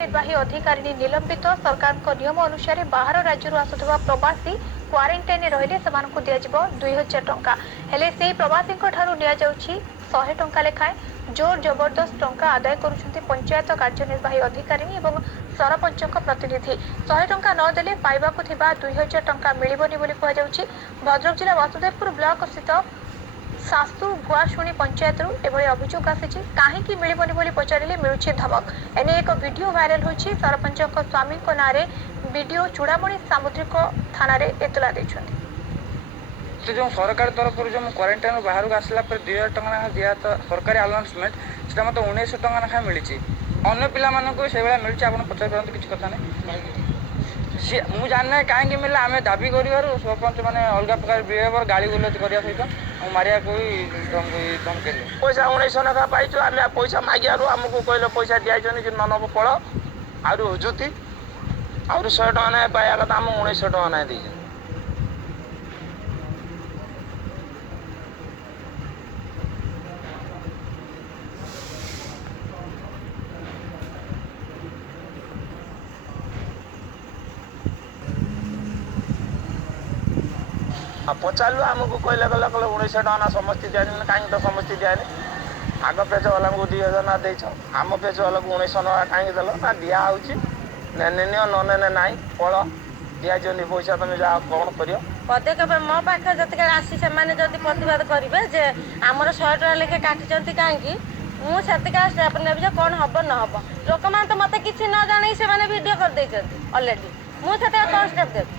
निर्वाही अधिकारी निलंबित सरकार नियम अनुसार बाहर राज्य आसुवा प्रवासी क्वारंटाइन रहिले से दिज्व 2000 टंका हेले से प्रवासी नि 100 टंका लेखाएं जोर जबरदस्त टंका आदाय करुछंती पंचायत कार्यनिर्वाही अधिकारी एवं सरपंच प्रतिनिधि 100 टंका नदेले पाइबाकु थिबा 2000 टंका मिलिबनी बोली कहुछि। भद्रक जिला वासुदेवपुर ब्लॉक स्थित सासु भुआशुणी पंचायत एभली अभियोग आसी कहीं मिलबनी बोली पचारे मिलूची धमक एने एक वीडियो वायरल होछि। सरपंच स्वामी ना वीडियो चूड़ामणि सामुद्रिक थाना एतला देछंती। जो सरकार तरफ जो क्वारंटाइन बाहर आसला 2000 टंका दिया तो सरकारी अनाउंसमेंट से मतलब 1900 टंका ना मिली अन्य पिला से मिलूँ। आप पचार पारत किसी कथा नहीं सी मुझे जानना कहीं मिलला आम दाबी कर सरपंच मैंने अलग प्रकार बिहेवियर गाड़ी गुलज करने सहित मारिया कोई धमके पैसा 1900 ना पाई आम पैसा मागियार आमको कहले पैसा दिखाई कि ननब पड़ आहरी हजूती आहरी 100 टका ना पाया कथा आम 1900 टका ना दी पचारू आमको कहले गला 1900 टका ना समस्ती दिया कहीं तो समस्ती दियानी आग पेज वाला को 2000 ना दे आम पेज वाला को 1900 टका कहीं देल ना दिया ने ना पड़ दिजानी पैसा तुम जा कौन कर पदक्षेप मो पाखे जतिक आसी से प्रतिवाद करेंगे जे आमर 100 टका लेखे काटि कहीं मुझे स्टेप नेबी कौन हम न हम लोक मैंने तो मत कि न जान से वीडियो कर अलरेडी मुझे कौन स्टेप देवी।